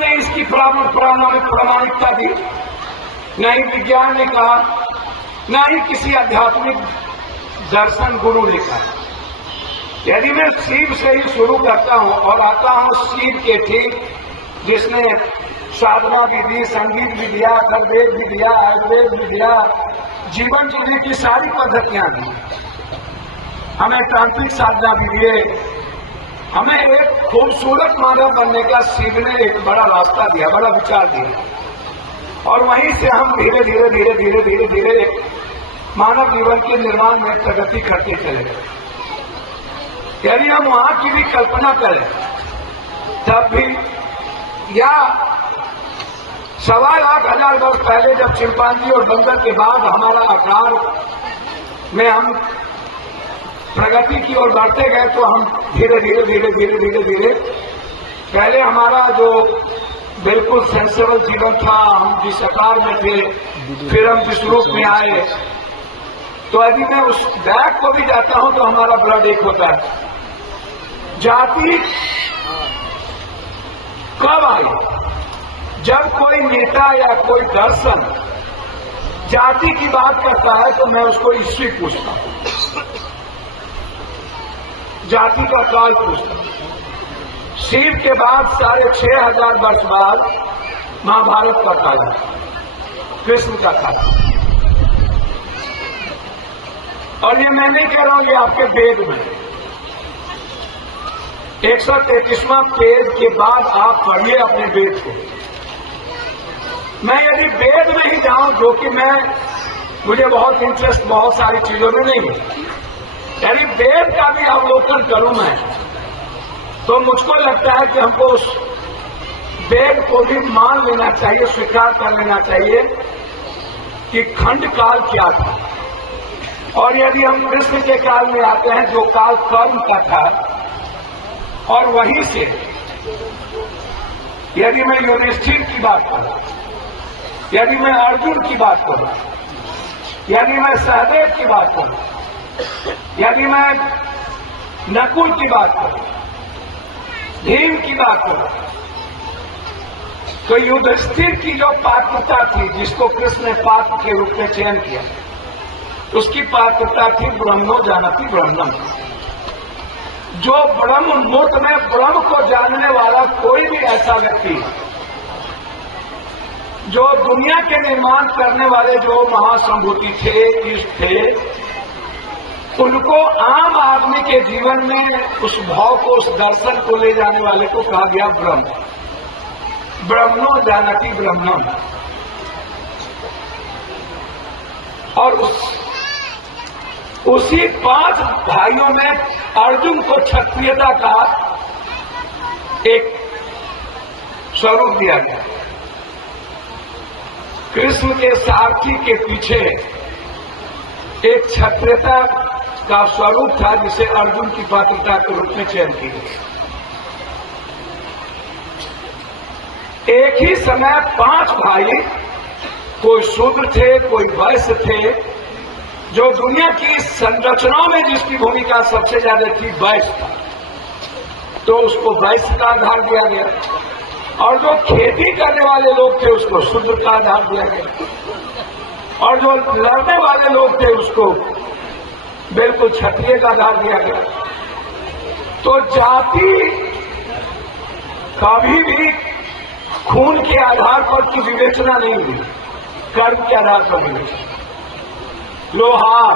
ने इसकी प्रामाणिकता दी, न ही विज्ञान ने कहा, न ही किसी आध्यात्मिक दर्शन गुरु ने कहा। यदि मैं शिव से ही शुरू करता हूं और आता हूं शिव के ठीक, जिसने साधना भी दी, संगीत भी दिया, खरवेद भी दिया, आयुर्वेद भी दिया, जीवन जीने की सारी पद्धतियां दी, हमें तांत्रिक साधना भी दिए, हमें एक खूबसूरत मानव बनने का शिव ने एक बड़ा रास्ता दिया, बड़ा विचार दिया। और वहीं से हम धीरे धीरे धीरे धीरे धीरे धीरे मानव जीवन के निर्माण में प्रगति करते चले गए। यदि हम वहां की भी कल्पना करें तब भी, या 1.25 लाख हजार वर्ष पहले जब चिंपांजी और बंदर के बाद हमारा आकार में हम प्रगति की ओर बढ़ते गए, तो हम धीरे धीरे धीरे धीरे धीरे धीरे पहले हमारा जो बिल्कुल सेंसेबल जीवन था, हम जिस आकार में थे, फिर हम जिस रूप में आए, तो यदि मैं उस बैक को भी जाता हूं तो हमारा ब्लड एक होता है। जाति कब आई? जब कोई नेता या कोई दर्शन जाति की बात करता है तो मैं उसको ईस्वी पूछता हूं, जाति का काल पूछता हूं। शिव के बाद 6,500 वर्ष बाद महाभारत का काल, कृष्ण का काल। और ये मैं नहीं कह रहा हूं, ये आपके वेद में 133वां पेज के बाद आप पढ़िए अपने वेद को। मैं यदि वेद में ही जाऊं, जो कि मुझे बहुत इंटरेस्ट बहुत सारी चीजों में नहीं है, यदि वेद का भी अवलोकन करूं मैं, तो मुझको लगता है कि हमको उस वेद को भी मान लेना चाहिए, स्वीकार कर लेना चाहिए कि खंड काल क्या था। और यदि हम कृष्ण के काल में आते हैं, जो काल कर्म का था, और वहीं से यदि मैं युधिष्ठिर की बात करूं, यदि मैं अर्जुन की बात करूं, यदि मैं सहदेव की बात करूं, यदि मैं नकुल की बात करूं, भीम की बात करूं, तो युधिष्ठिर की जो पात्रता थी, जिसको कृष्ण ने पात्र के रूप में चयन किया, उसकी पात्रता थी ब्रह्मो जानति ब्रह्मम। जो ब्रह्म मूर्त में ब्रह्म को जानने वाला कोई भी ऐसा व्यक्ति, जो दुनिया के निर्माण करने वाले जो महासंभूति थे, ईश थे, उनको आम आदमी के जीवन में उस भाव को, उस दर्शन को ले जाने वाले को कहा गया ब्रह्म। ब्रह्मो जानति ब्रह्मम। और उसी 5 भाइयों में अर्जुन को क्षत्रियता का एक स्वरूप दिया गया। कृष्ण के सारथी के पीछे एक क्षत्रियता का स्वरूप था, जिसे अर्जुन की पात्रता के रूप में चयन की गई। एक ही समय 5 भाई, कोई शूद्र थे, कोई वैश्य थे, जो दुनिया की संरचनाओं में जिसकी भूमिका सबसे ज्यादा थी, वैश्य था, तो उसको वैश्य का आधार दिया गया। और जो खेती करने वाले लोग थे, उसको शूद्र का आधार दिया गया। और जो लड़ने वाले लोग थे, उसको बिल्कुल क्षत्रिय का आधार दिया गया। तो जाति कभी भी खून के आधार पर की विवेचना नहीं हुई, कर्म के आधार पर विवेचना। लोहार,